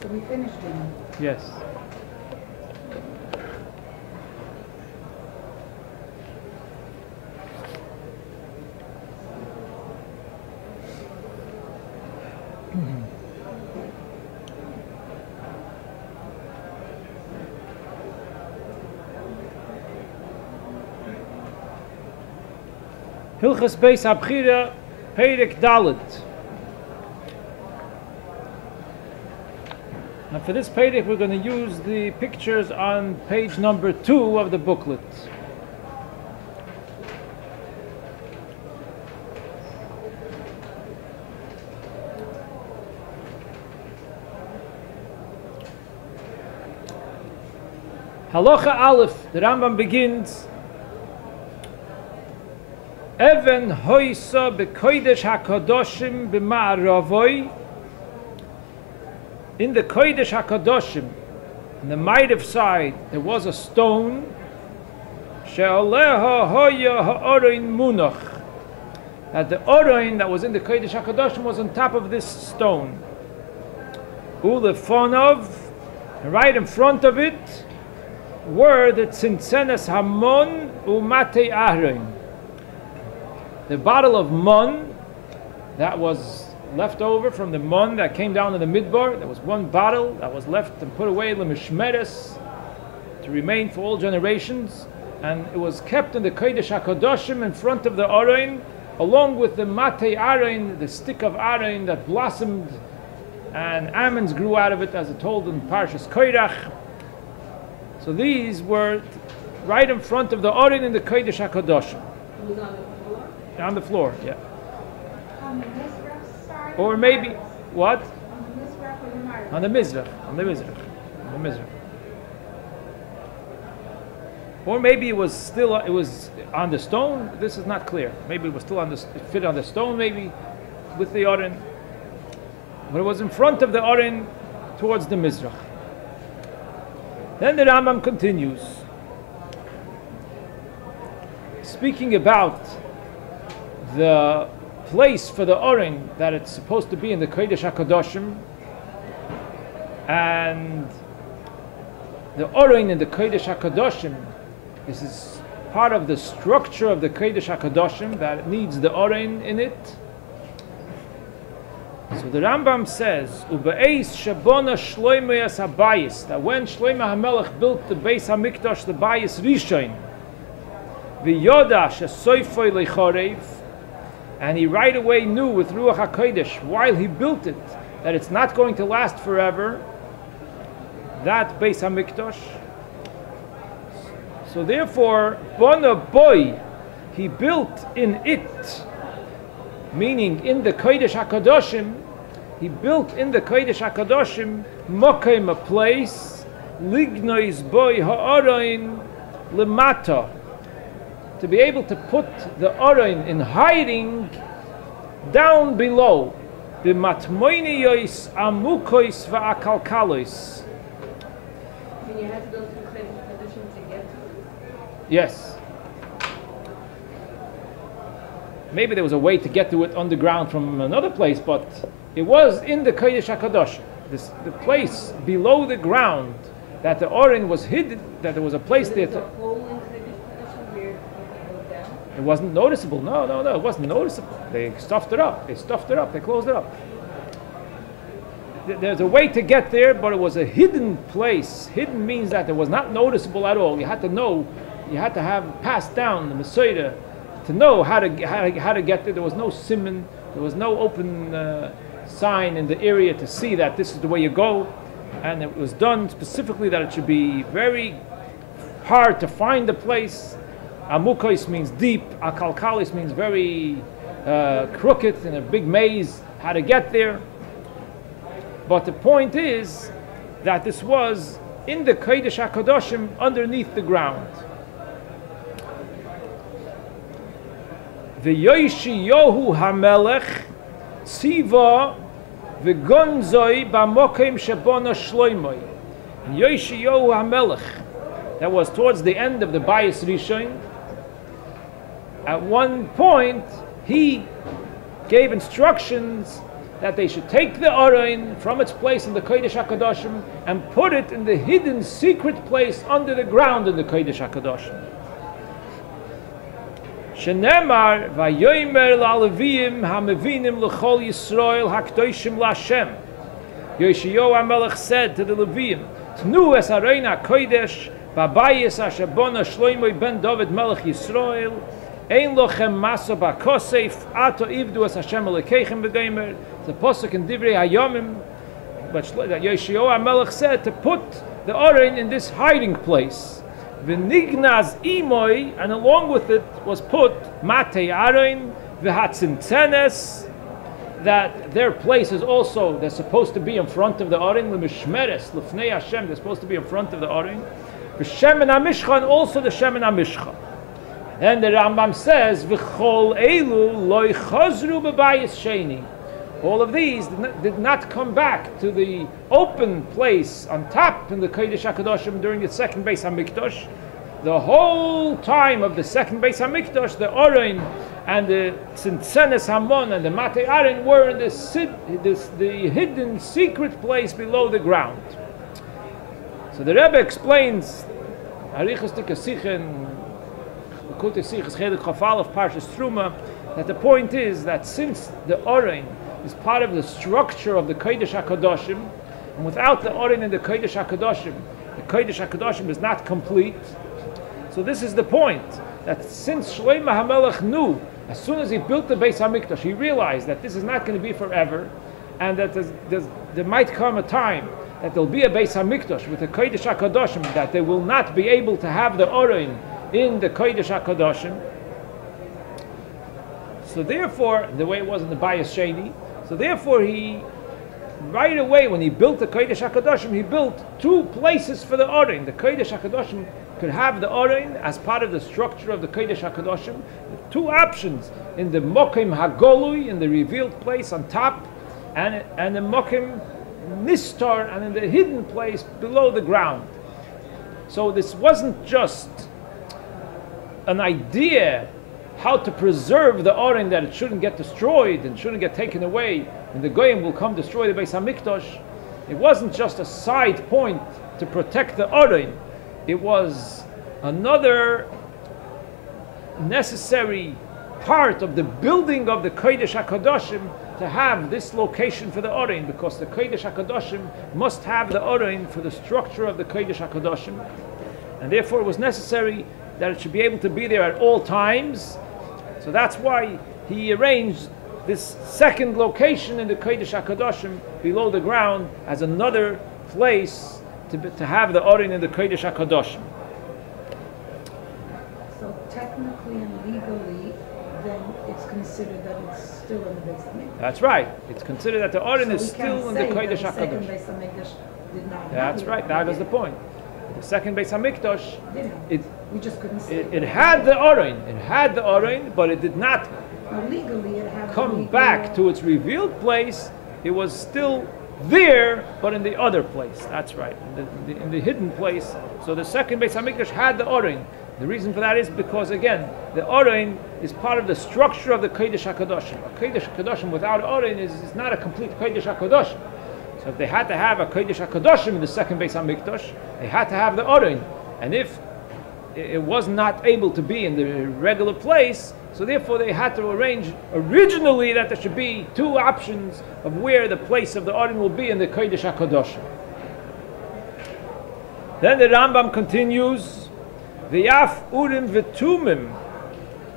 So we finished him. Yes. Hilchos Beis Habechira, Perek Dalet. Now for this Perek we're going to use the pictures on page number 2 of the booklet. Halacha Aleph, the Rambam begins, Even hoisa bekodesh hakadoshim b'ma'aravoi. In the kodesh hakadoshim, on the mighty side, there was a stone. She'aleha hoya ha'orein munach. That the orein that was in the kodesh hakadoshim was on top of this stone. Ulefonov, right in front of it, were the tzintzenes hamon u'matei ahrein. The bottle of mun that was left over from the mun that came down in the midbar, there was one bottle that was left and put away l'mishmeres to remain for all generations, and it was kept in the kodesh hakadoshim in front of the arein, along with the matei arein, the stick of arein that blossomed and almonds grew out of it, as it told in Parshas Koirach. So these were right in front of the arein in the kodesh hakadoshim. On the floor, yeah. On the Mizrach side? Or maybe, what? On the Mizrach or the Mizrach? On the Mizrach. On the Mizrach. Or maybe it was on the stone. This is not clear. Maybe it was still it fit on the stone, maybe, with the Oren. But it was in front of the Oren towards the Mizrach. Then the Rambam continues, speaking about the place for the Oren that it's supposed to be in the Kodesh HaKadoshim, and the Oren in the Kodesh HaKadoshim, this is part of the structure of the Kodesh HaKadoshim, that it needs the Oren in it. So the Rambam says, Ubeis Shabona Shloimo Yas HaBayis, that when Shloimo HaMelech built the Beis HaMikdash, the Bayis Rishon, V'yoda shesoifoi lechorev, and he right away knew with Ruach HaKodesh, while he built it, that it's not going to last forever, that Beis HaMikdash. So therefore, Bona Boy, he built in it, meaning in the Kodesh HaKadoshim, he built in the Kodesh HaKadoshim, Mokem, a place, Lignois Boy Ha'orain Lemata, to be able to put the Oren in hiding down below, the Matmoiniyos Amukois Va'akalkalos. And you had to go through the tradition to get to it? Yes. Maybe there was a way to get to it underground from another place, but it was in the Kodesh HaKadosh, the place below the ground, that the Oren was hidden, that there was a place there to... It wasn't noticeable. No, it wasn't noticeable. They stuffed it up. They closed it up. There's a way to get there, but it was a hidden place. Hidden means that it was not noticeable at all. You had to know, you had to have passed down the Messiah to know how to get there. There was no simon, there was no open sign in the area to see that this is the way you go. And it was done specifically that it should be very hard to find the place. Amukos means deep, akalkalis means very crooked, in a big maze, how to get there. But the point is that this was in the Kodesh HaKadoshim, underneath the ground. V'yoshi HaMelech tziva v'gonzoi b'mokem shebona shloimoi. And Yoshi HaMelech, that was towards the end of the Bayis Rishon, at one point he gave instructions that they should take the Aron from its place in the Kodesh HaKadoshim and put it in the hidden secret place under the ground in the Kodesh HaKadoshim. Shenemar vayomer la'leviyim hamevinim l'chol Yisrael hakdoshim l'Hashem. Yoshiyahu HaMelech said to the Levim, Tnu es Aron HaKodesh b'bayis asher bona Shlomo ben David Melech Yisrael ein lochem maso b'kosef ato ivdu es Hashem Elokeichem b'gomer. The pasuk in Divrei Hayomim, but Yoshiyahu HaMelech said to put the Aron in this hiding place. V'nignaz imoy, and along with it was put Matei Aron v'hatzintenes, that their place is also, they're supposed to be in front of the Aron, l'mishmeres, l'fnei Hashem, they're supposed to be in front of the Aron. V'shemen HaMishcha, and also the Shemen HaMishcha. Then the Rambam says, v'chol elu loy chazru b'bayis sheni. All of these did not come back to the open place on top in the Kodesh HaKadoshim during the second Beis HaMikdash. The whole time of the second Beis HaMikdash, the Aron and the Tzintzenes Hamon and the Matei Aron were in the hidden secret place below the ground. So the Rebbe explains, Arichas Tikasichen, Likutei Sichos Chelik Chafal of Parshas Truma, that the point is that since the Aron is part of the structure of the Kodesh HaKadoshim, and without the Aron in the Kodesh HaKadoshim is not complete. So this is the point, that since Shlomo HaMelech knew, as soon as he built the Beis HaMikdash, he realized that this is not going to be forever, and that there might come a time that there'll be a Beis HaMikdash with the Kodesh HaKadoshim, that they will not be able to have the Aron in the Kodesh HaKadoshim. So therefore, the way it was in the Bayis Sheni, so therefore he, right away when he built the Kodesh HaKadoshim, he built two places for the Aron. The Kodesh HaKadoshim could have the Aron as part of the structure of the Kodesh HaKadoshim. Two options, in the Mokim HaGolui, in the revealed place on top, and the Mokim Nistar, and in the hidden place below the ground. So this wasn't just an idea how to preserve the Aron, that it shouldn't get destroyed and shouldn't get taken away, and the Goyim will come destroy the Beis HaMikdash. It wasn't just a side point to protect the Aron. It was another necessary part of the building of the Kodesh HaKadoshim to have this location for the Aron, because the Kodesh HaKadoshim must have the Aron for the structure of the Kodesh HaKadoshim, and therefore it was necessary that it should be able to be there at all times. So that's why he arranged this second location in the Kodesh HaKadoshim below the ground as another place to have the Aron in the Kodesh HaKadoshim. So technically and legally, then it's considered that it's still in the Beis HaMikdash. That's right. It's considered that the Aron is still in the Kodesh HaKadoshim. HaKadoshim. That's right. That is the point. The second Beis HaMikdash, we just couldn't say it had the Aron. It had the Aron, but it did not legally it had come back to its revealed place. It was still there, but in the other place. That's right, in the hidden place. So the second Beis HaMikdash had the Aron. The reason for that is because, again, the Aron is part of the structure of the Kodesh HaKadoshim. A Kodesh HaKadoshim without Aron is not a complete Kodesh HaKadoshim. So if they had to have a Kodesh HaKadoshim in the second Beis HaMikdash, they had to have the Aron. And if it was not able to be in the regular place, so therefore they had to arrange originally that there should be two options of where the place of the Aron will be in the Kodesh HaKadoshim. Then the Rambam continues, V'yaf urim v'tumim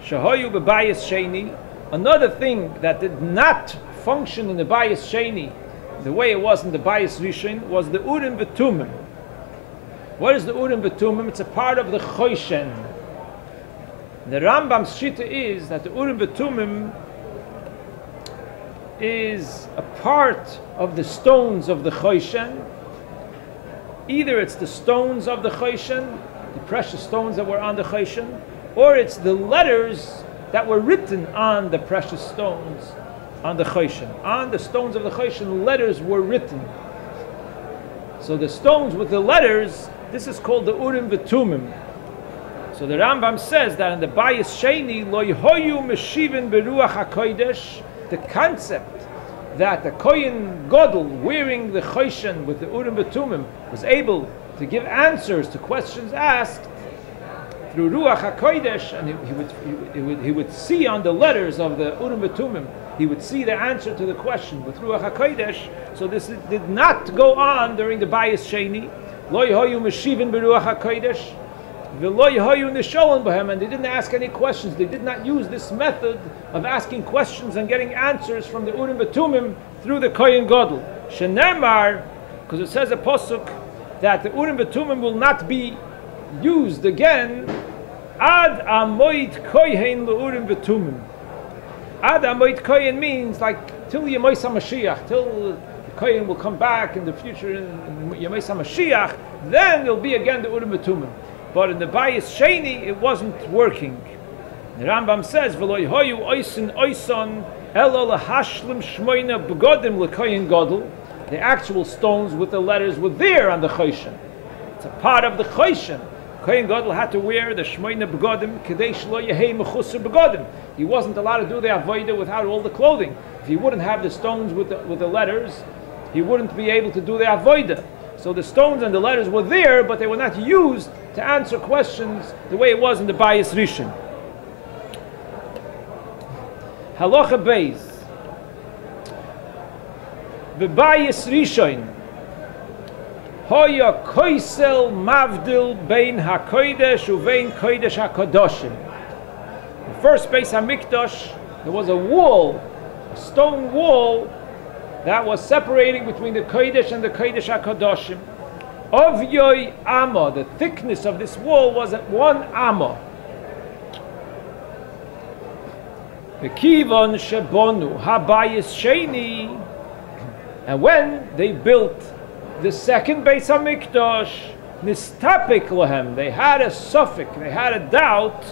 shahoyu b'bayis sheni. Another thing that did not function in the bayis sheni the way it was in the bayis rishon was the urim v'tumim. What is the urim v'tumim? It's a part of the choshen. The Rambam's shita is that the urim v'tumim is a part of the stones of the choshen. Either it's the stones of the choshen, the precious stones that were on the choshen, or it's the letters that were written on the precious stones on the choshen. On the stones of the choshen, letters were written. So the stones with the letters, this is called the urim v'tumim. So the Rambam says that in the bayis sheni, lo yehoyu meshivin beruach hakodesh, the concept that the Kohen Gadol wearing the Choshen with the Urim Betumim was able to give answers to questions asked through Ruach HaKodesh, and he would see on the letters of the Urim Betumim, he would see the answer to the question with Ruach HaKodesh. So this did not go on during the Bayis Sheni. Lo yehoyu meshivin beruach HaKodesh, v'lo yehoyu nisholen b'hem, and they didn't ask any questions. They did not use this method of asking questions and getting answers from the Urim Betumim through the Kohen Gadol. Shenemar, because it says a pasuk that the Urim Betumim will not be used again. Ad amoid kohen l'Urim Betumim. Ad amoid kohen means like till Yemais HaMashiach, till the kohen will come back in the future in Yemais HaMashiach, then there'll be again the Urim Betumim. But in the Bayis Sheni, it wasn't working. The Rambam says, "V'lo yehoyu oisin oison elo lahashlim shmoina begodim l'kohen gadol." The actual stones with the letters were there on the Choshen. It's a part of the Choshen. Kohen Gadol had to wear the shmoina begodim kedei shelo yehei mechusar begodim. He wasn't allowed to do the avodah without all the clothing. If he wouldn't have the stones with the letters, he wouldn't be able to do the avodah. So the stones and the letters were there, but they were not used to answer questions the way it was in the Bayis Rishon. Halacha Beis. The Bayis Rishon. Hoya koisel mavdil bein hakodesh uvein kodesh hakodoshim. The first Beis Hamikdash, there was a wall, a stone wall, that was separating between the kodesh and the kodesh hakodoshim. Of yoy amma, the thickness of this wall was at 1 amma. The kivon shebonu habayis sheni, and when they built the second Beis Hamikdash, nistapik lahem, they had a suffix, they had a doubt,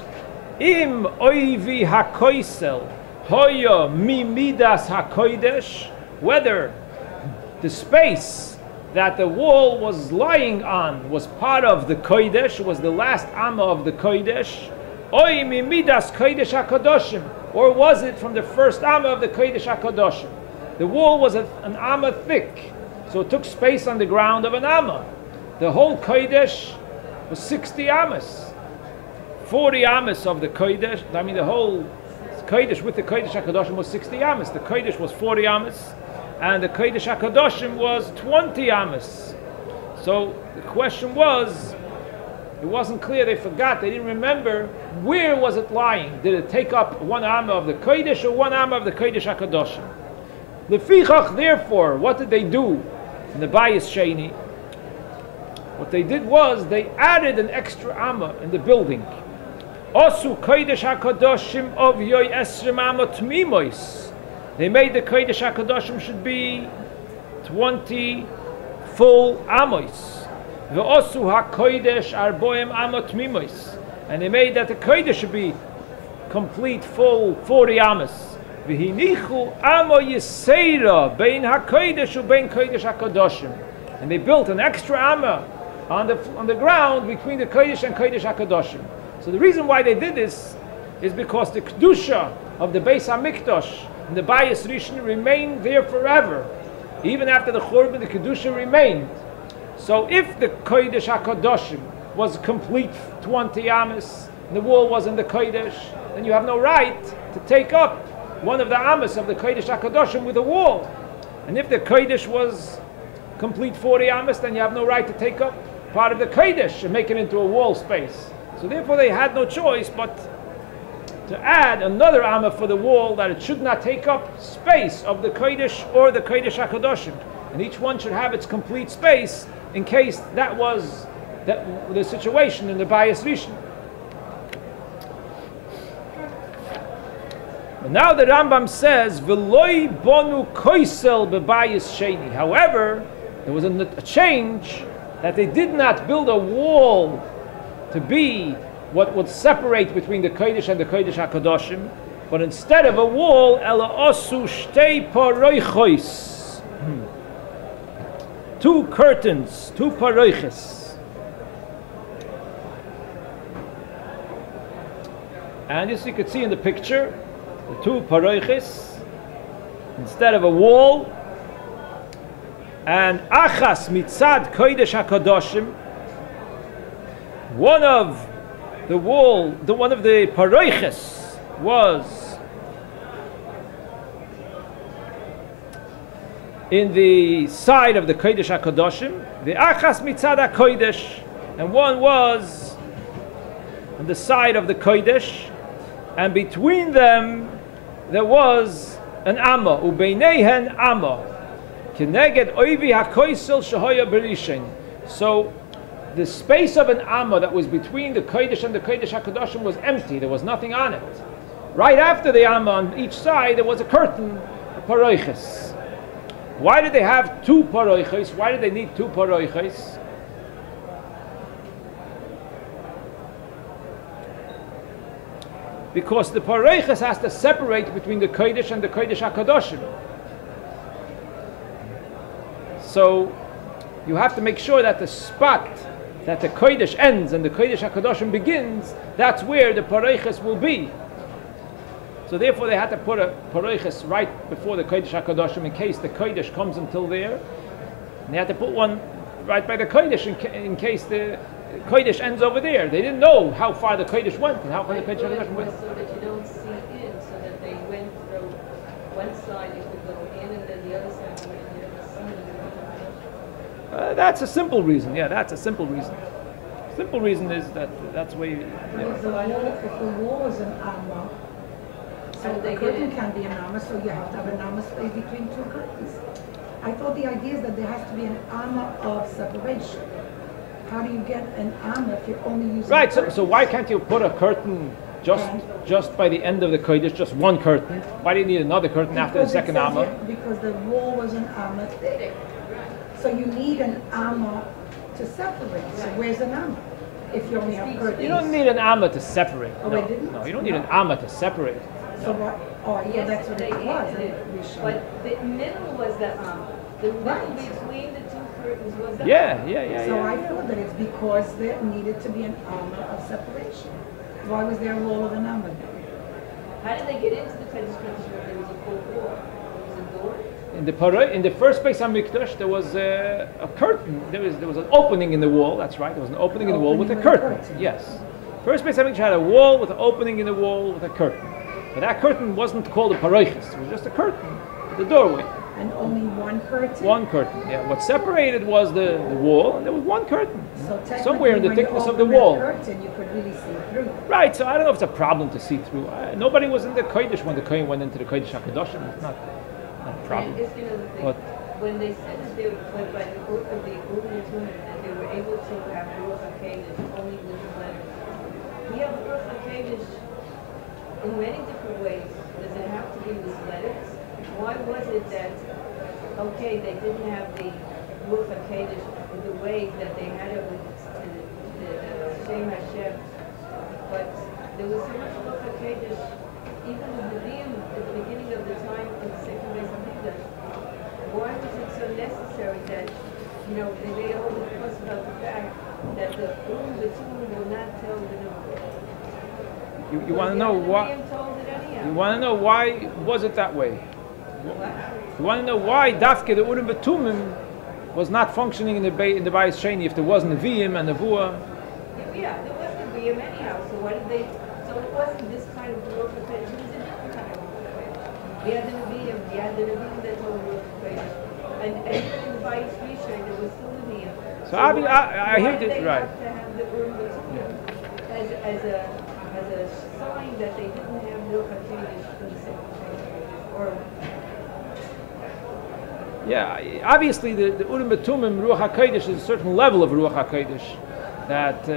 im oivi hakoisel hoya mimidas hakodesh, whether the space that the wall was lying on was part of the kodesh, was the last amma of the kodesh, oy mimidas kodesh hakodoshim, or was it from the first amma of the kodesh hakodoshim? The wall was an amma thick, so it took space on the ground of an amma. The whole kodesh was 60 ammas. 40 ammas of the kodesh, I mean the whole kodesh with the kodesh HaKadoshim was 60 ammas. The kodesh was 40 ammas, and the kodesh HaKadoshim was 20 ammas. So the question was, it wasn't clear, they forgot, they didn't remember, where was it lying? Did it take up 1 amma of the kodesh or 1 amma of the kodesh HaKadoshim? Lefichach, therefore, what did they do in the Bayis Sheni? What they did was they added an extra amma in the building. Osu kodesh hakodoshim of yoy esrim amma tmimois. They made the kodesh hakodoshim should be 20 full amos. Ve'osu hakodesh arboim amma tmimois. And they made that the kodesh should be complete full 40 amos. V'hinichu amo yiseira bein hakodesh ubein kodesh hakodoshim. And they built an extra amma on the ground between the kodesh and kodesh hakodoshim. So the reason why they did this is because the kedusha of the Beis Hamikdash and the Bayis Rishon remained there forever. Even after the Churban, the kedusha remained. So if the kodesh hakodoshim was complete 20 amos, and the wall was in the kodesh, then you have no right to take up one of the amos of the kodesh hakodoshim with a wall. And if the kodesh was complete 40 amos, then you have no right to take up part of the kodesh and make it into a wall space. So therefore they had no choice but to add another amma for the wall, that it should not take up space of the kodesh or the kodesh hakodoshim, and each one should have its complete space in case that was the situation in the Bayis Rishon. But now the Rambam says, "V'loi bonu koisel bebayis sheni." However, there was a change, that they did not build a wall to be what would separate between the kodesh and the kodesh hakodoshim, but instead of a wall, ela osu shtei paroichos, 2 curtains, 2 paroiches. And as you can see in the picture, the 2 paroiches, instead of a wall. And achas mitzad kodesh hakadoshim, one of the paroiches was in the side of the kodesh hakadoshim, the achas mitzad hakodesh, and one was on the side of the kodesh, and between them there was an amma, ubeinehen amma. So the space of an amma that was between the Kodesh and the Kodesh HaKadoshim was empty. There was nothing on it. Right after the amma on each side there was a curtain, a paroiches. Why did they have two paroiches? Why did they need two paroiches? Because the paroiches has to separate between the Kodesh and the Kodesh HaKadoshim. So you have to make sure that the spot that the Kodesh ends and the Kodesh HaKadoshim begins, that's where the Paroiches will be. So therefore they had to put a Paroiches right before the Kodesh HaKadoshim in case the Kodesh comes until there. And they had to put one right by the Kodesh in case the Kodesh ends over there. They didn't know how far the Kodesh went and how far the Kodesh HaKadoshim went. So that you don't see in, so that they went through one side, you could go in, and then the other side you went in. That's a simple reason. Yeah, that's a simple reason. Simple reason is that's where you. If the wall is an amma, so the curtain can be an amma, so you have to have an amma space between two curtains. I thought the idea is that there has to be an amma of separation. How do you get an amma if you're only using right? So why can't you put a curtain just by the end of the kodesh, just one curtain? Why do you need another curtain after the second amma? Because the wall was an amma thick. So you need an amma to separate. So where's an amma? If you only have curtains. You don't need an amma to separate. Oh, no, they didn't? No, you don't need an amma to separate. So what? Oh, yeah, Yes, that's what it was. But the middle was the the middle between the two curtains was the Yeah. So I thought that it's because there needed to be an amma of separation. Why was there a wall of an amma then? How did they get into the Kodesh HaKadoshim if there was a full wall? There was a door? In the first Beis Hamikdash, there was a curtain. There was an opening in the wall. That's right. There was an opening in the wall with a curtain. Yes. First Beis Hamikdash had a wall with an opening in the wall with a curtain. But that curtain wasn't called a paroiches. It was just a curtain, the doorway. And only one curtain? One curtain. Yeah. What separated was the wall, and there was one curtain So somewhere in the when you thickness of the open that wall. curtain, you could really see through. Right. So I don't know if it's a problem to see through. Nobody was in the kodesh when the kohen went into the kodesh hakadoshim. It's not a problem. It's, you know, But when they said that they went by the book of the Ubanos, that they were able to have Ruach HaKodesh only with the letters. We have Ruach HaKodesh in many different ways. Does it have to be with letters? Why was it that, okay, they didn't have the Ruach HaKodesh in the way that they had it with the Shem Hashem, but there was so much Ruach HaKodesh, even the Nevi'im at the beginning of the time of the second Beis Midrash. Why was it so necessary that, you know, they made a whole big fuss about the fact that the Urim will not tell the Nevi'im? you want to know why? You want to know why was it that way? You want to know why Dafke the Urim Betumim was not functioning in the Bayis Sheni if there wasn't Nevi'im and Nevuah? Yeah, there was Nevi'im anyhow. So why did they? So it wasn't this kind of Ruach HaKodesh. It was a different kind of Ruach HaKodesh. We had the Nevi'im. We had the Nevi'im that told Ruach HaKodesh. And even in the Bayis Rishon, there was still Nevi'im. So I hear this right. Why did they have to have the Urim Betumim as a sign that they didn't have Ruach HaKodesh in the second Beis? Or yeah, obviously the Urim Betumim Ruach HaKodesh is a certain level of Ruach HaKodesh that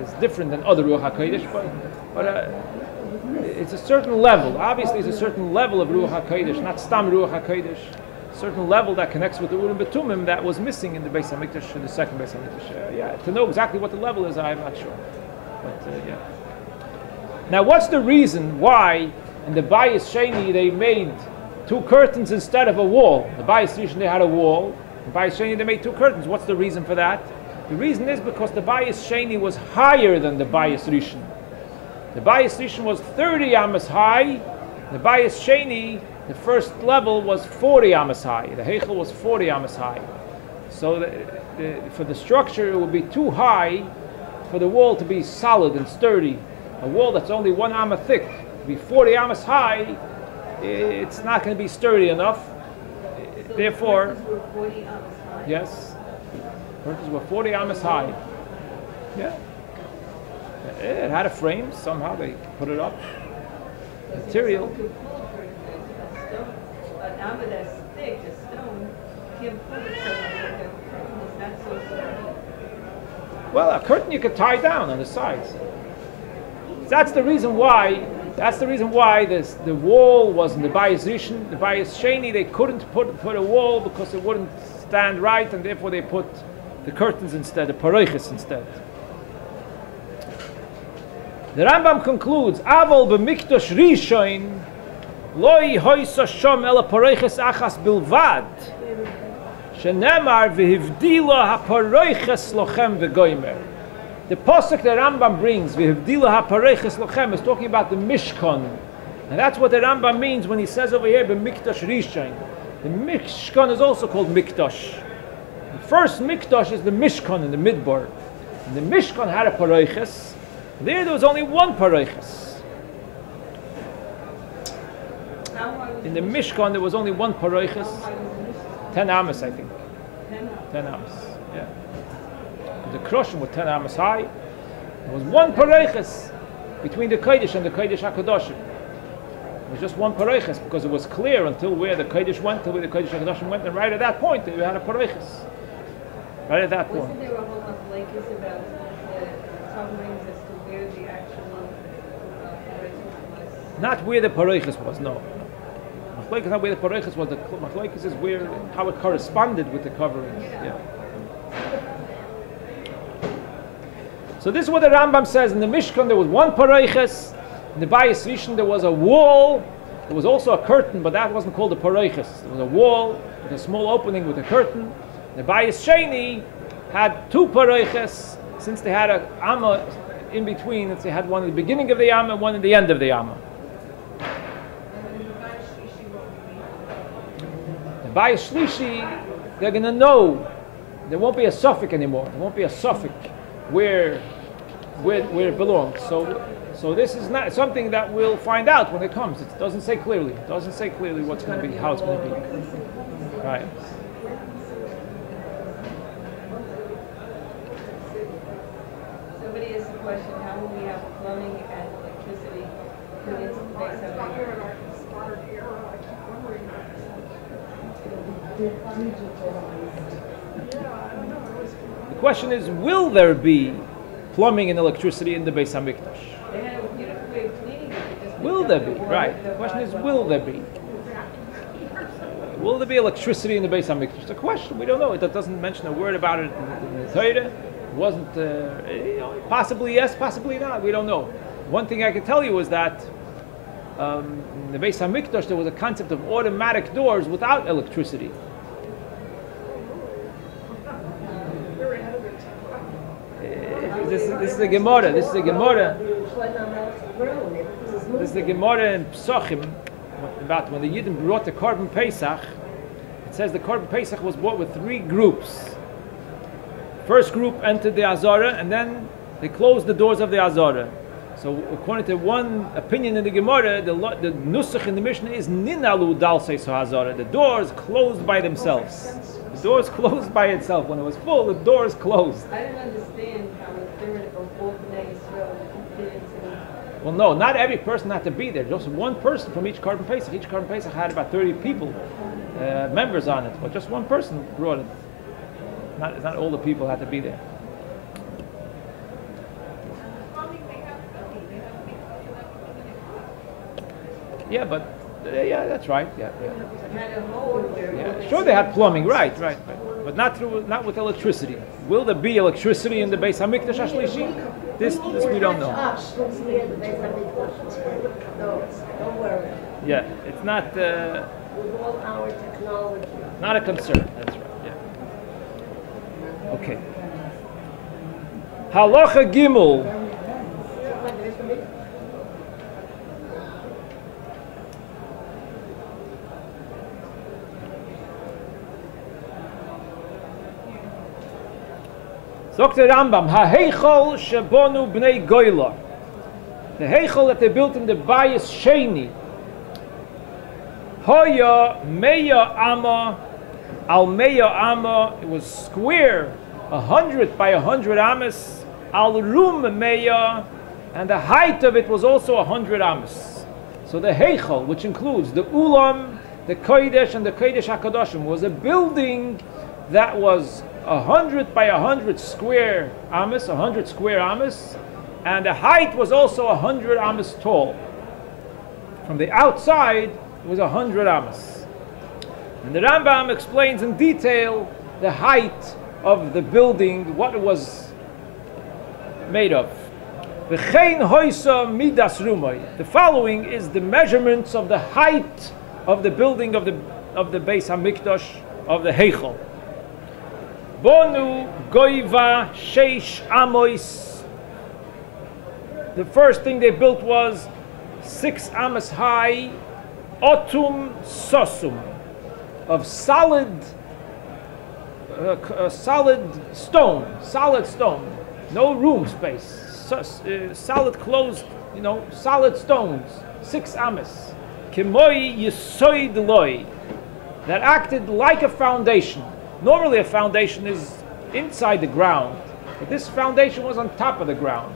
is different than other Ruach HaKodesh, but it's a certain level. Obviously, it's a certain level of Ruach HaKodesh, not Stam Ruach HaKodesh. A certain level that connects with the Urim Betumim that was missing in the Beis Hamikdash, in the second Beis Hamikdash. Yeah, to know exactly what the level is, I'm not sure. But yeah. Now, what's the reason why in the Bayis Sheni they made two curtains instead of a wall? The Bayis Rishon they had a wall. The Bayis Sheni they made two curtains. What's the reason for that? The reason is because the Bayis Sheni was higher than the Bayis Rishon. The Bayis Rishon was 30 amas high. The Bayis Sheni the first level was 40 amas high. The Heichel was 40 amas high. So for the structure, it would be too high for the wall to be solid and sturdy. A wall that's only 1 amma thick, to be 40 amas high, it's not going to be sturdy enough. Therefore, yes, curtains were 40 amas high. Yeah. It had a frame, somehow they put it up. Material. An amma that's thick, a stone, can't put it so it's not so sturdy. Well, a curtain you could tie down on the sides. That's the reason why. That's the reason why the wall wasn't the Beis Rishon, the Beis Sheni. They couldn't put a wall because it wouldn't stand right, and therefore they put the curtains instead, the paroiches instead. The Rambam concludes, Avol b'mikdosh Rishon loi hoisa shom ela paroiches achas bilvad shenemar v'hivdila haparoiches lochem v'goymer. The pasuk that Rambam brings, v'hivdila haparoiches lochem, is talking about the Mishkan, and that's what the Rambam means when he says over here b'mikdosh Rishon. The Mishkan is also called Mikdash. The first Mikdash is the Mishkan in the Midbar, and the Mishkan had a paroiches. There was only 1 paroiches. In the Mishkan, there was only 1 paroiches. 10 amas, I think. 10 amas, yeah. The Kroshim were 10 amas high. There was 1 paroiches between the Kodesh and the Kodesh HaKadoshim. It was just 1 paroiches because it was clear until where the Kodesh went, till where the Kodesh HaKadoshim went, and right at that point, you had a paroiches. Right at that point. Wasn't there a whole machlekes about the coverings as to where the actual paroiches was? Not where the paroiches was, no. Machlekes is not where the paroiches was. The machlekes is where how it corresponded with the coverings. Yeah. So this is what the Rambam says. In the Mishkan there was 1 paroiches. In the Beis Rishon there was a wall. There was also a curtain, but that wasn't called a paroiches. There was a wall with a small opening with a curtain. The Beis Sheni had 2 paroiches, since they had a amma in between. They had one at the beginning of the amma, one at the end of the amma. The Beis Shlishi, they're going to know. There won't be a suffix anymore. There won't be a suffix where it belongs. So this is not something that we'll find out when it comes. It doesn't say clearly. It doesn't say clearly what's going to be, how it's going to be. Right. Somebody asked a question, how will we have plumbing and electricity put into the Beis Habechira? The question is, will there be plumbing and electricity in the Beis Hamikdash? They had a beautiful way of cleaning it. Will there be? Right. The question is, will there be? Will there be electricity in the Beis Hamikdash? The question, we don't know. It doesn't mention a word about it in the Torah. It wasn't, possibly yes, possibly not. We don't know. One thing I can tell you is that in the Beis Hamikdash there was a concept of automatic doors without electricity. This is the Gemara. This is the Gemara. This is the Gemara in Psachim about when the Yidden brought the Korban Pesach. It says the Korban Pesach was brought with 3 groups. First group entered the Azara, and then they closed the doors of the Azara. So according to one opinion in the Gemara, the Nusach in the Mishnah is Ninalu Dalsei So Azara. The doors closed by themselves. The doors closed by itself. When it was full, the doors closed. I don't understand how a third of all Bnei Yisrael fit into. Well, no, not every person had to be there. Just 1 person from each Korban Pesach. Each Korban Pesach had about 30 people, members on it, but just 1 person brought it. Not all the people had to be there. Yeah, but yeah, that's right. Yeah. Sure, they had plumbing, right, but not with electricity. Will there be electricity in the Beis Hamikdash Ashlishi? This we don't know. Don't worry. Yeah, it's not. With all our technology. Not a concern. That's right. Yeah. Okay. Halacha Gimel. Dr. Rambam, ha-heichol shebonu bnei goyla. The heichol that they built in the Bayis Sheni. Hoya meya amma al meya amma. It was square, 100 by 100 amas. Al rum meya, and the height of it was also 100 amas. So the heichol, which includes the ulam, the kodesh, and the kodesh hakadoshim, was a building that was 100 by 100 square amas, 100 square amas, and the height was also 100 amas tall. From the outside, it was 100 amas. And the Rambam explains in detail the height of the building, what it was made of. The following is the measurements of the height of the building of the Beis Hamikdash, of the Heichal. Bonu goiva sheish amois. The first thing they built was 6 amas high, otum sosum, of solid stone, no room space, solid closed, solid stones, 6 amas. Kimoi yisoid loi, that acted like a foundation. Normally a foundation is inside the ground, but this foundation was on top of the ground.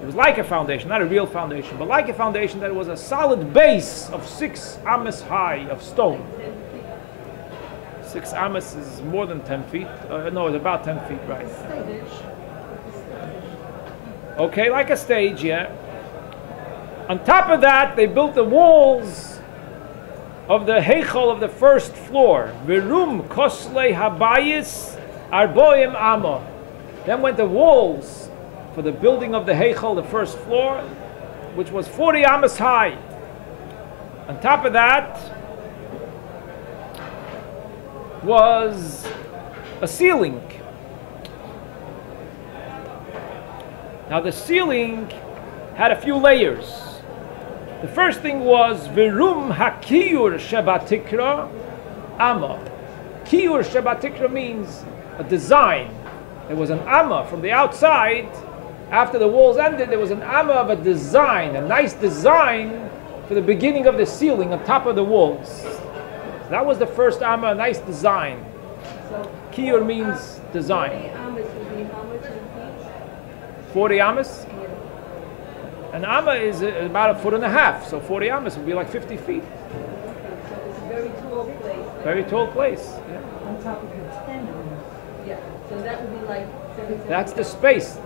It was like a foundation, not a real foundation, but like a foundation, that it was a solid base of 6 amas high of stone. 6 amas is more than 10 feet. No, it's about 10 feet, right? Okay, like a stage, yeah. On top of that, they built the walls of the heichal of the first floor. Virum koslei habayis arboim amma. Then went the walls for the building of the heichal, the first floor, which was 40 amas high. On top of that was a ceiling. Now the ceiling had a few layers. The first thing was Virum Hakiyur Shebatikra Amma. Kiyur Shebatikra means a design. There was an Amma from the outside. After the walls ended, there was an Amma of a design, a nice design for the beginning of the ceiling on top of the walls. So that was the first Amma, a nice design. So Kiyur means design. 40 amas would be how much in feet? 40 amas? An amma is about 1.5 feet, so 40 amas would be like 50 feet. Okay, so it's a very tall place. Very tall place. Yeah. On top of the 10 amas. Yeah, so that would be like 7. That's the space.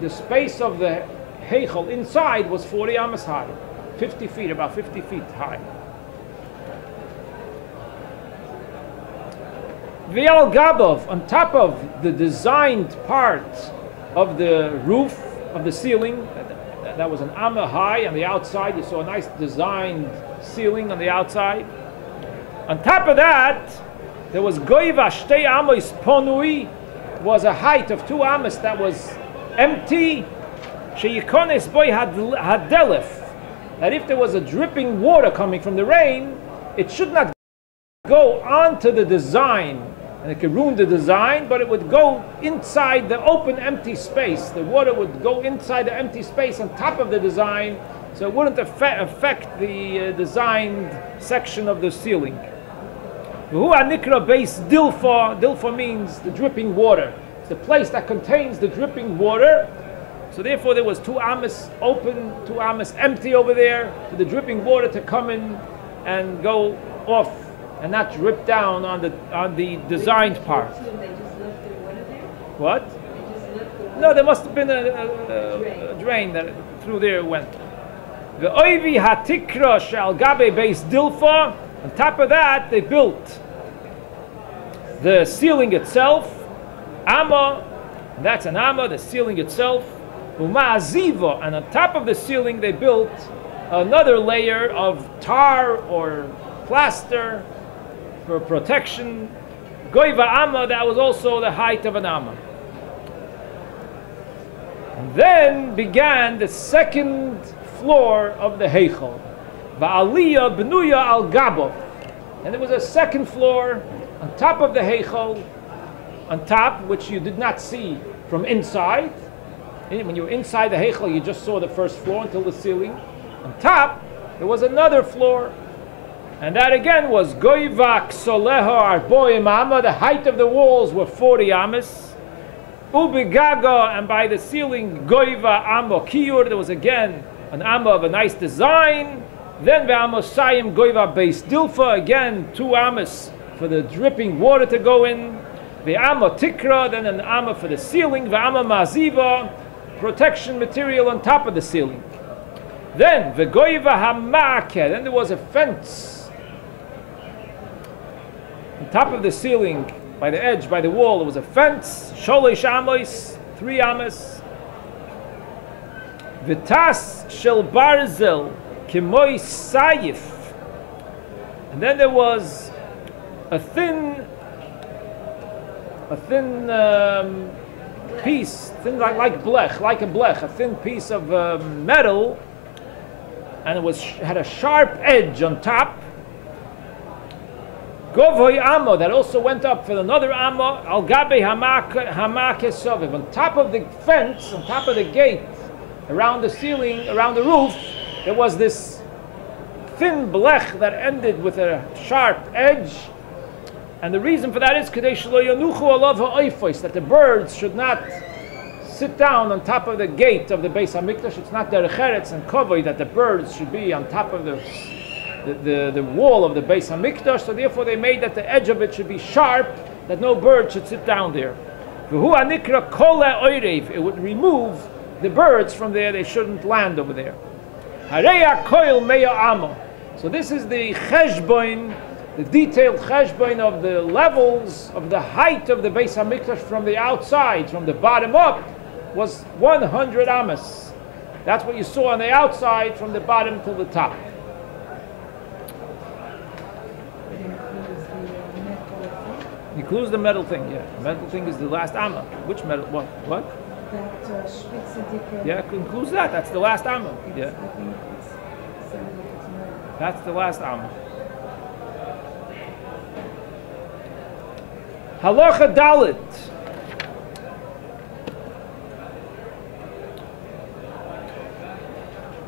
The space of the heichal inside was 40 amas high, 50 feet, about 50 feet high. Vial Gabov, on top of the designed part of the roof, of the ceiling, that was an amma high on the outside. You saw a nice designed ceiling on the outside. On top of that, there was goiva shtei amos ponui, was a height of 2 amas that was empty. Sheyikones boy hadelef, that if there was a dripping water coming from the rain, it should not go onto the design, and it could ruin the design, but it would go inside the open empty space. The water would go inside the empty space on top of the design, so it wouldn't affect the designed section of the ceiling. Dilfa means the dripping water. It's the place that contains the dripping water. So therefore there was 2 amas open, 2 amas empty over there, for the dripping water to come in and go off and not drip down on the designed part. They just left the water there? What? They just left the water? No, there must have been a drain that through there went. The oivi hatikra shal gabe base dilfa. On top of that, they built the ceiling itself, amma. That's an amma, the ceiling itself. Uma'aziva, and on top of the ceiling, they built another layer of tar or plaster for protection. Goiva amma, that was also the height of an amma. And then began the second floor of the heichal. Va'aliyah b'nuya al gabov. And there was a second floor on top of the heichal, on top, which you did not see from inside. When you were inside the Heichel, you just saw the first floor until the ceiling. On top, there was another floor. And that again was Goivak Soleho Arboim Amma. The height of the walls were 40 amas. Ubigaga, and by the ceiling, Goiva Amo Kiyur. There was again an Amma of a nice design. Then the Amosayim Goiva Beis Dilfa. Again, 2 amas for the dripping water to go in. The Amma Tikra, then an Amma for the ceiling. The Amma Maziva, protection material on top of the ceiling. Then the Goiva Hamake. Then there was a fence on top of the ceiling, by the edge, by the wall. There was a fence. Sholesh Amos, 3 amas. Vitas Shel Barzel Kimoi Sayif. And then there was a thin piece, thin like blech, like a blech, a thin piece of metal, and it had a sharp edge on top. Govoi Amo, that also went up for another Amo, Al Gabe Hamake Soviv, on top of the fence, on top of the gate, around the ceiling, around the roof, there was this thin blech that ended with a sharp edge. And the reason for that is that the birds should not sit down on top of the gate of the Beis Hamikdash. It's not derech eretz and kovoi that the birds should be on top of the wall of the Beis Hamikdash. So therefore they made that the edge of it should be sharp, that no bird should sit down there. It would remove the birds from there. They shouldn't land over there. So this is the cheshboin, the detailed cheshboin of the levels of the height of the Beis Hamikdash from the outside, from the bottom up, was 100 amas. That's what you saw on the outside from the bottom to the top. Includes the metal thing, yeah. The metal thing is the last amma. Which metal? What? That Schwitzer. Yeah, it includes that. That's the last amma. Yeah. I think it's metal. That's the last amma. Halacha Dalit.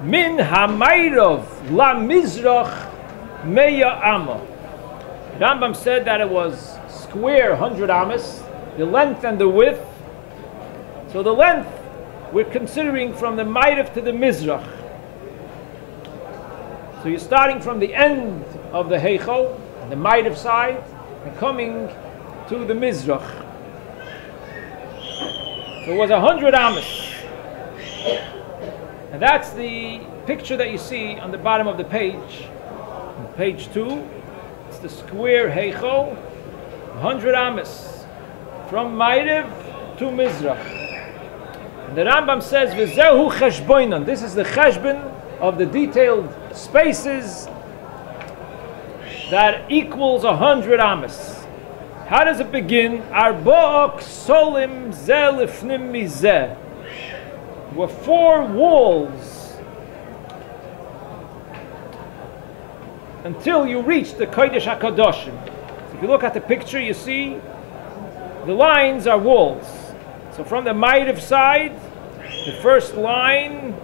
Min Hamayrov La Mizrach Meya Amma. Rambam said that it was square 100 amas, the length and the width. So the length we're considering from the Ma'ariv to the Mizrach. So you're starting from the end of the Heichel, the Ma'ariv side, and coming to the Mizrach. So it was 100 amas. And that's the picture that you see on the bottom of the page. On page 2, it's the square Heichel, 100 amas, from Ma'ariv to Mizrach. And the Rambam says, V'zehu cheshboinon. This is the cheshbon of the detailed spaces that equals 100 amas. How does it begin? Arba'ok solim zeh lifnim mizeh. There were 4 walls until you reach the Kodesh HaKadoshim. If you look at the picture, you see the lines are walls. So from the Ma'ariv side, the first line,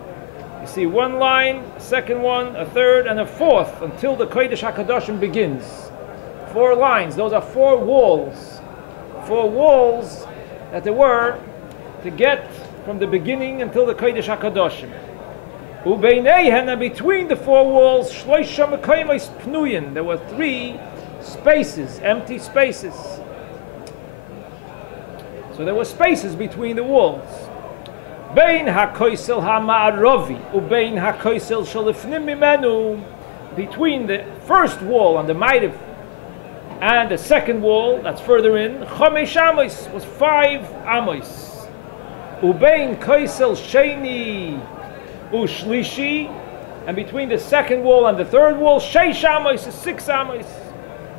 you see 1 line, a second one, a third, and a fourth until the Kodesh HaKadoshim begins. 4 lines. Those are 4 walls. 4 walls that there were to get from the beginning until the Kodesh HaKadoshim. Ubeineihen, between the 4 walls, shloisha mekayimos pnuyin. There were 3 spaces, empty spaces. So there were spaces between the walls. Bein hakoisel ha'ma'arovi ubein hakoisel shalifnim mimenu. Between the first wall on the Ma'ariv and the second wall that's further in, chomesh amos was 5 amos. Ubein koisel sheni ushlishi, and between the second wall and the third wall, sheish amos is 6 amos.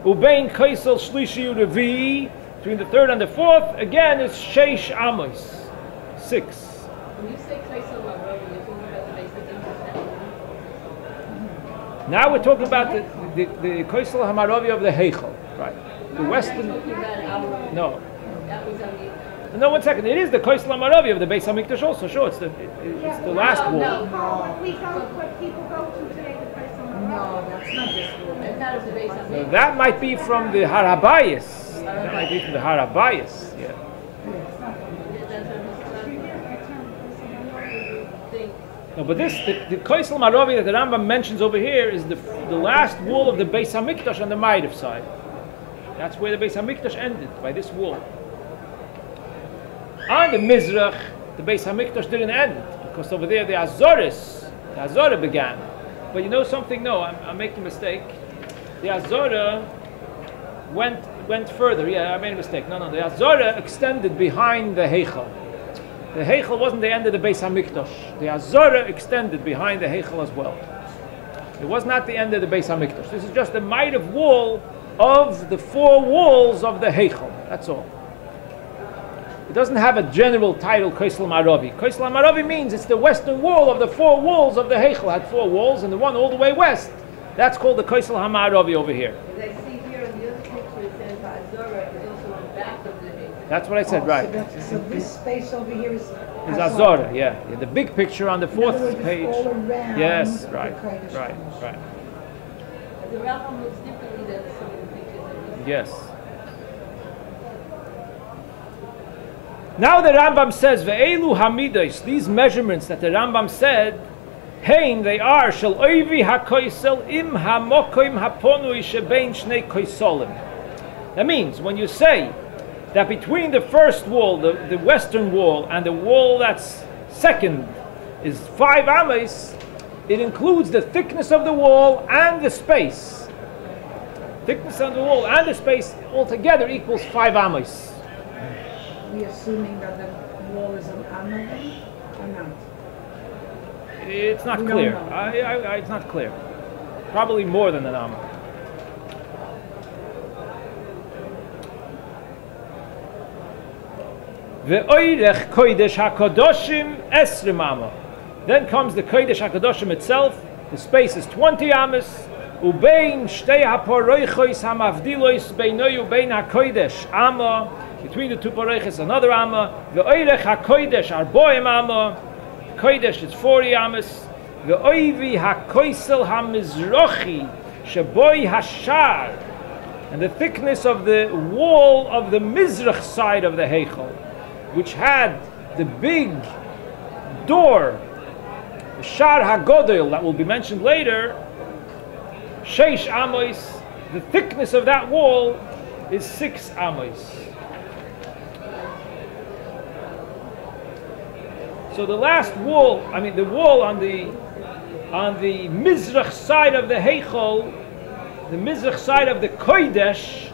Ubein koisel shlishi urevi, between the third and the fourth, again is sheish amos, 6. When you say koisel ha'marovi, you're talking about the basic English. Now we're talking about the koisel ha'marovi of the Heichel, right? The western. Talking about our No. That was on the. No, 1 second. It is the Koisel Amaravi of the Beis Hamikdash also. Sure, it's the last wall. What people go to today, the place on the No, that's not this one. That's not the base on So the. that might be from the Harabayas. That might be from the Harabayas. Yeah. No, but this, the Koisel Maravi that the Rambam mentions over here is the last wall of the Beis Hamikdash on the Ma'ariv side. That's where the Beis Hamikdash ended, by this wall. On the Mizrach, the Beis Hamikdash didn't end, because over there the Azorah began. But you know something? No, I'm making a mistake. The Azorah went further. Yeah, I made a mistake. No, the Azorah extended behind the Heichal. The Heichal wasn't the end of the Beis Hamikdash. The Azorah extended behind the Heichal as well. It was not the end of the Beis Hamikdash. This is just the Ma'ariv wall of the 4 walls of the Heichal. That's all. It doesn't have a general title, Koisel Maravi. Koisel Maravi means it's the western wall of the 4 walls of the Heichal. It had 4 walls, and the one all the way west, that's called the Koisel HaMaravi over here. As I see here on the other picture, it says Azorah is also on the back of the Heichal. That's what I said, right. So this space over here is It's Azorah, yeah. The big picture on the 4th page. All around Yes, the right. The Rambam looks differently than some of the pictures that we see. Yes. Now the Rambam says, Ve'elu hamidos, these measurements that the Rambam said, hein, they are, shel oivi hakoisel im hamokoim haponui shebein shnei koisolim. That means, when you say that between the first wall, the western wall, and the wall that's second is 5 ames, it includes the thickness of the wall and the space. Thickness of the wall and the space altogether equals 5 ames. We're assuming that the wall is an amma or not? It's not We don't clear. know. It's not clear. Probably more than an amma. Ve'oirech kodesh hakodoshim esrim amma. Then comes the kodesh hakodoshim itself. The space is 20 amas. Ubein shtei haporoichos hamavdilos beinoy ubein hakodesh amma. Between the 2 paroiches, another amma. Ve'oirech hakodesh arboim amma. Kodesh is 40 amas. Ve'oivi hakoisel hamizrochi sheboi hashar. And the thickness of the wall of the Mizrach side of the Heichal, which had the big door, the Shar HaGodel, that will be mentioned later, Sheish Amos, the thickness of that wall is 6 Amos. So the last wall, the wall on the Mizrach side of the Heichal, the Mizrach side of the Kodesh,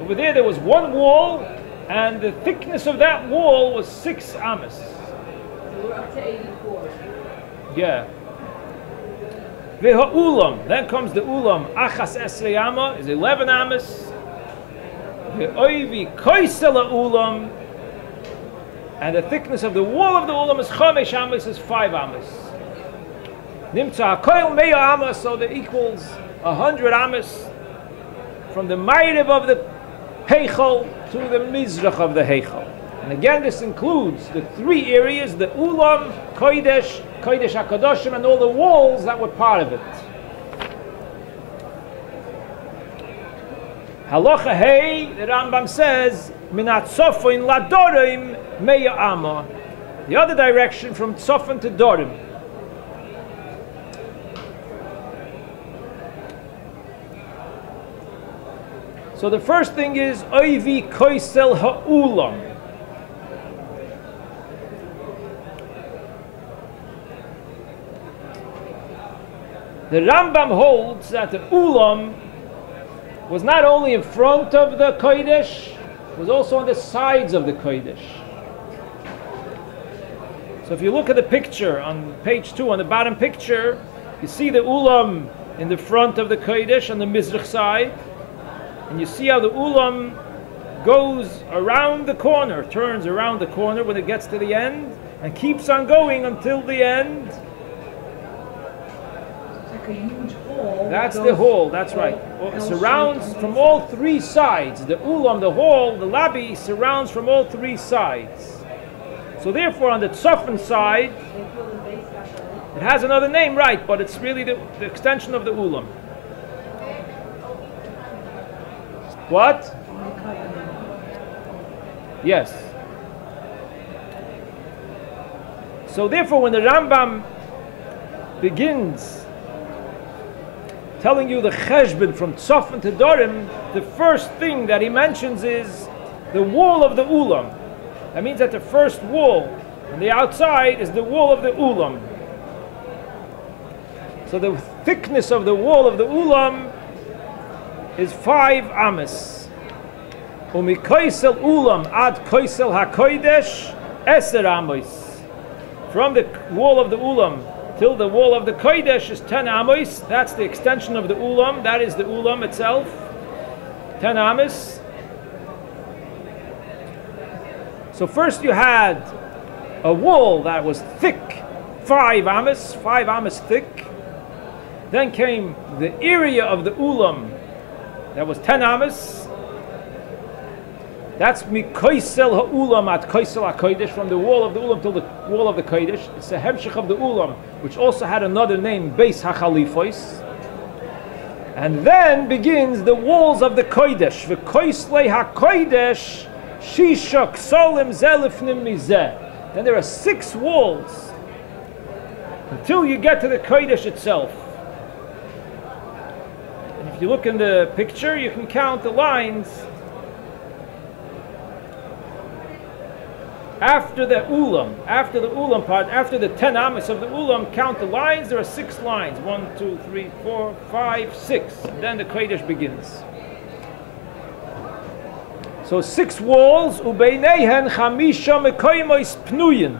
over there was 1 wall, and the thickness of that wall was 6 amas. So we're up to 84. Yeah. Ulam. Then comes the ulam. Achas esrei amma is 11 amas. Ve'oivi koisel ulam. And the thickness of the wall of the ulam is 5 amas, is 5 amas. Nimtza hakoil meya amas, so that equals 100 amas from the Ma'ariv of the Heichal to the Mizrach of the Heichal. And again, this includes the 3 areas, the Ulam, Kodesh, Kodesh HaKadoshim, and all the walls that were part of it. Halacha Hey, the Rambam says, Minat Sofin Ladorim Meya Amma. The other direction from Sofin to Dorim. So the first thing is Oivi Koisel Ha'ulam. The Rambam holds that the Ulam was not only in front of the Kodesh, was also on the sides of the Kodesh. So if you look at the picture on page 2, on the bottom picture, you see the Ulam in the front of the Kodesh on the Mizrach side. And you see how the ulam goes around the corner, turns around the corner when it gets to the end, and keeps on going until the end. It's like like a huge hall. That's with the those hall, that's right. L-shaped Surrounds on from each all side. three sides. The ulam, the hall, the lobby surrounds from all three sides. So therefore, on the tzofan side, They call it Beis Habechira. it has another name, right, but it's really the extension of the ulam. What? Yes. So therefore, when the Rambam begins telling you the cheshbon from tzofan to dorim, the first thing that he mentions is the wall of the ulam. That means that the first wall on the outside is the wall of the ulam. So the thickness of the wall of the ulam is 5 amas. Umikoisel ulam ad koisel hakodesh 10 amos. From the wall of the ulam till the wall of the kodesh is 10 amos. That's the extension of the ulam. That is the ulam itself. 10 amos. So first you had a wall that was thick, 5 amos thick. Then came the area of the ulam that was 10 amos. That's mikoisel ha'ulam at koisel ha'kodesh, from the wall of the ulam till the wall of the kodesh. It's a hemshech of the ulam, which also had another name, Beis Hachalifos. And then begins the walls of the kodesh. V'koislei ha'kodesh shisha ksolim zelifnim mizeh. Then there are 6 walls until you get to the kodesh itself. And if you look in the picture, you can count the lines. After the ulam part, after the 10 amos of the ulam, count the lines. There are 6 lines. 1, 2, 3, 4, 5, 6. And then the kodesh begins. So 6 walls, ubeinehen chamisha mekoymos pnuyin,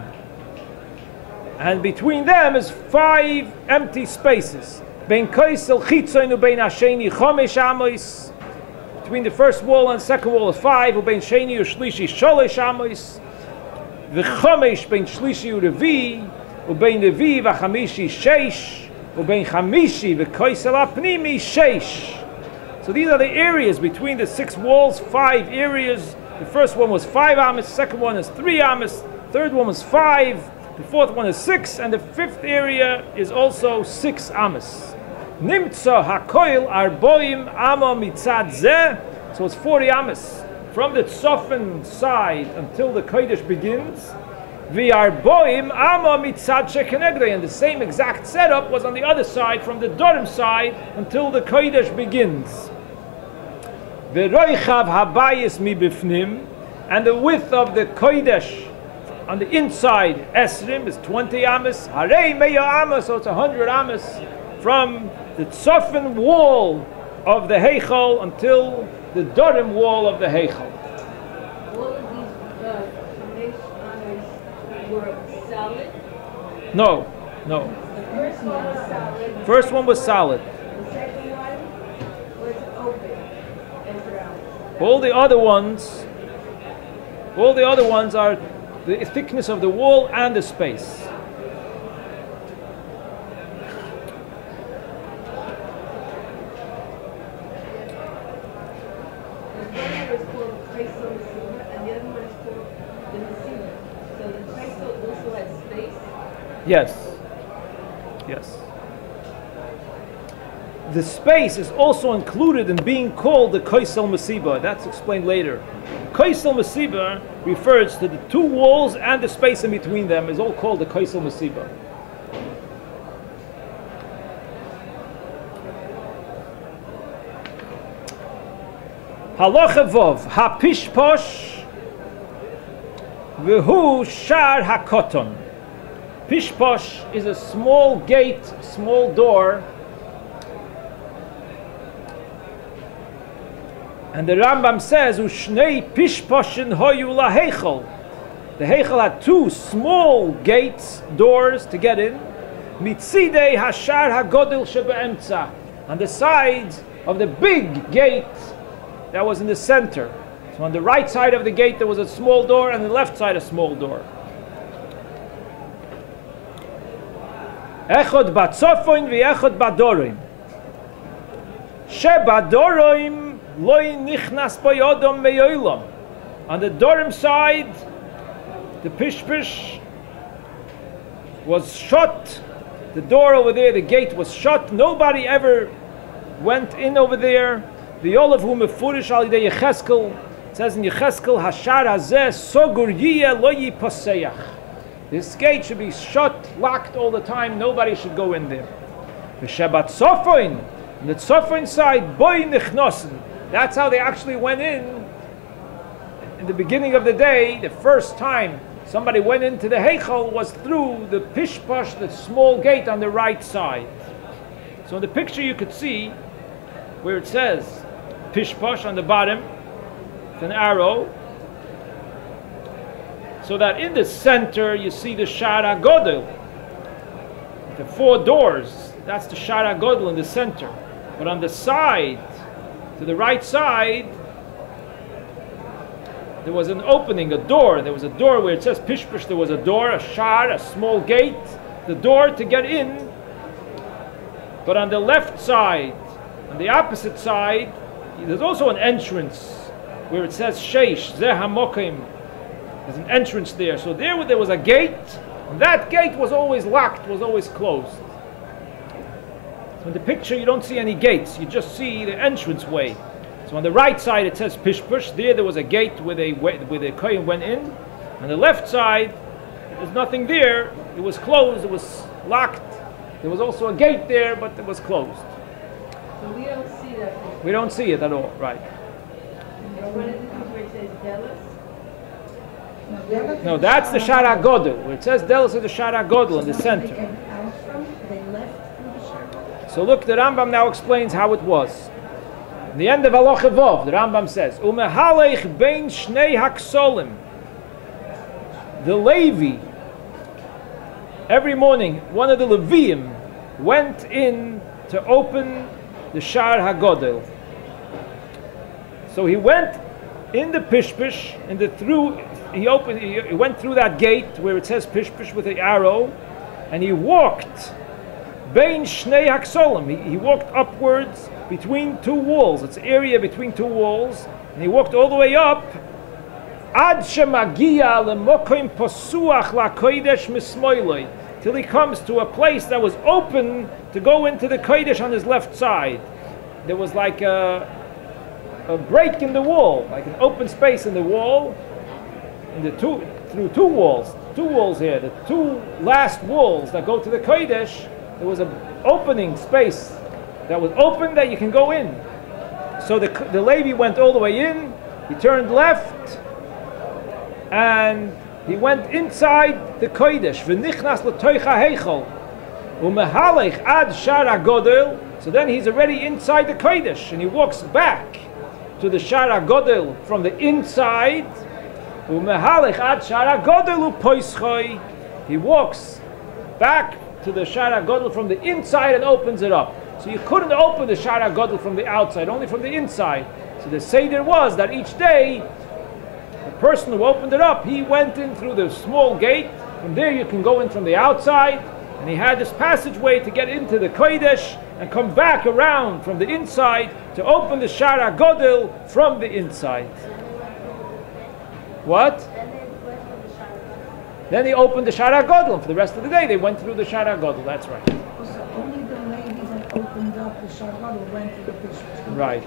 and between them is 5 empty spaces. Bein koisel chitzoin ubein hasheni chomesh amos. Between the first wall and second wall is 5. Ubein sheni ushlishi sholesh amos. V'chomesh bein shlishi urevi. Ubein revi v'chamishi sheish. Ubein chamishi v'koisel apnimi sheish. So these are the areas between the 6 walls, 5 areas. The first one was 5 amos, second one is 3 amos, third one was 5, the fourth one is 6, and the 5th area is also 6 amos. Nimtza hakoil arboim amo mitzad zeh. So it's 40 amos. From the tzofan side until the kodesh begins, v'arboim amo mitzad shekenegdei, and the same exact setup was on the other side, from the dorim side until the kodesh begins. V'roichav habayis mibifnim, and the width of the kodesh on the inside esrim is 20 amos. Harei meya amos, so it's 100 amos from the tzofan wall of the heichal until the dorim wall of the heichal. All of these chamesh amos were solid. No. The first one was solid. First one was solid. The second one was open and round. All the other ones are the thickness of the wall and the space. The one was called Kaisel Mesiba, and the other one is called the Mesiba. So the Kaisel also had space. Yes. The space is also included in being called the Kaisel Mesiba. That's explained later. Kaisel Mesiba refers to the 2 walls and the space in between them is all called the Kaisel Mesiba. Halacha Vov, ha-pishposh v'hu shar ha-koton. Pishposh is a small gate, small door. And the Rambam says, Ushnei pishposhin hoyu laheichel. The heichel had 2 small gates, doors to get in. Mitzidei hashar hagodil shebe'emtza. On the sides of the big gate that was in the center. So on the right side of the gate there was a small door, and on the left side a small door. Echod batzofon v'echod badorim. Shebadorim loy nichnas bayodom meyolam. On the Dorim side, the pishpish was shut. The door over there, the gate was shut. Nobody ever went in over there. The Olav hu mefurish al yidei Yecheskel. It says in Yecheskel, Hashar hazeh sogur yiyeh lo yipaseach. This gate should be shut, locked all the time. Nobody should go in there. The Shabbat Sofoin, on the Sofoin side, boy nichnosen. That's how they actually went in. In the beginning of the day, the first time somebody went into the Heichal was through the Pishpash, the small gate on the right side. So in the picture you could see where it says Pishpash on the bottom, with an arrow, so that in the center you see the Shara Godel. The 4 doors, that's the Shara Godel in the center. But on the side, to the right side, there was an opening, a door. There was a door where it says Pishpish, there was a door, a shar, a small gate, the door to get in. But on the left side, on the opposite side, there's also an entrance where it says Sheish, Zeh HaMokim. There's an entrance there. So there was a gate, and that gate was always locked, was always closed. So in the picture you don't see any gates, you just see the entrance way. So on the right side it says Pishpush. There was a gate where the kohen went in. On the left side, there's nothing there. It was closed. It was locked. There was also a gate there, but it was closed. So we don't see that. We don't see it at all, right? What is it where it says Delos? No, that's the Shara Godel. Where it says Delos is the Shara Godel in the center. They left through the Shara. So look, the Rambam now explains how it was. In the end of Halacha Vov, the Rambam says, Umehalech bein shnei haksolim. The Levi, every morning, one of the Leviim went in to open the Shar HaGodel. So he went in the Pishpish, he went through that gate where it says Pishpish with the arrow, and he walked bein shnei haksolim. He walked upwards between 2 walls. It's an area between 2 walls, and he walked all the way up ad shemagia lemokim posuach lakodesh mismoiloi, till he comes to a place that was open to go into the kodesh on his left side. There was like a break in the wall, like an open space in the wall, through 2 walls here, the 2 last walls that go to the kodesh. There was an opening space that was open that you can go in. So the Levi went all the way in, he turned left, and he went inside the Kodesh. V'nichnas l'toich ha'heichol. U'mehalech ad shar ha'godel. So then he's already inside the Kodesh, and he walks back to the shar ha'godel from the inside. U'mehalech ad shar ha'godel u'poischoi. He walks back to the shar ha'godel from the inside and opens it up. So you couldn't open the Shara Godel from the outside, only from the inside. So the Seder was that each day, the person who opened it up, he went in through the small gate. From there you can go in from the outside. And he had this passageway to get into the Kodesh and come back around from the inside to open the Shara Godel from the inside. What? Then they opened the Shara Godel. For the rest of the day, they went through the Shara Godel. That's right. So only the lady that opened up the Shara Godel went to the Bishop. Right.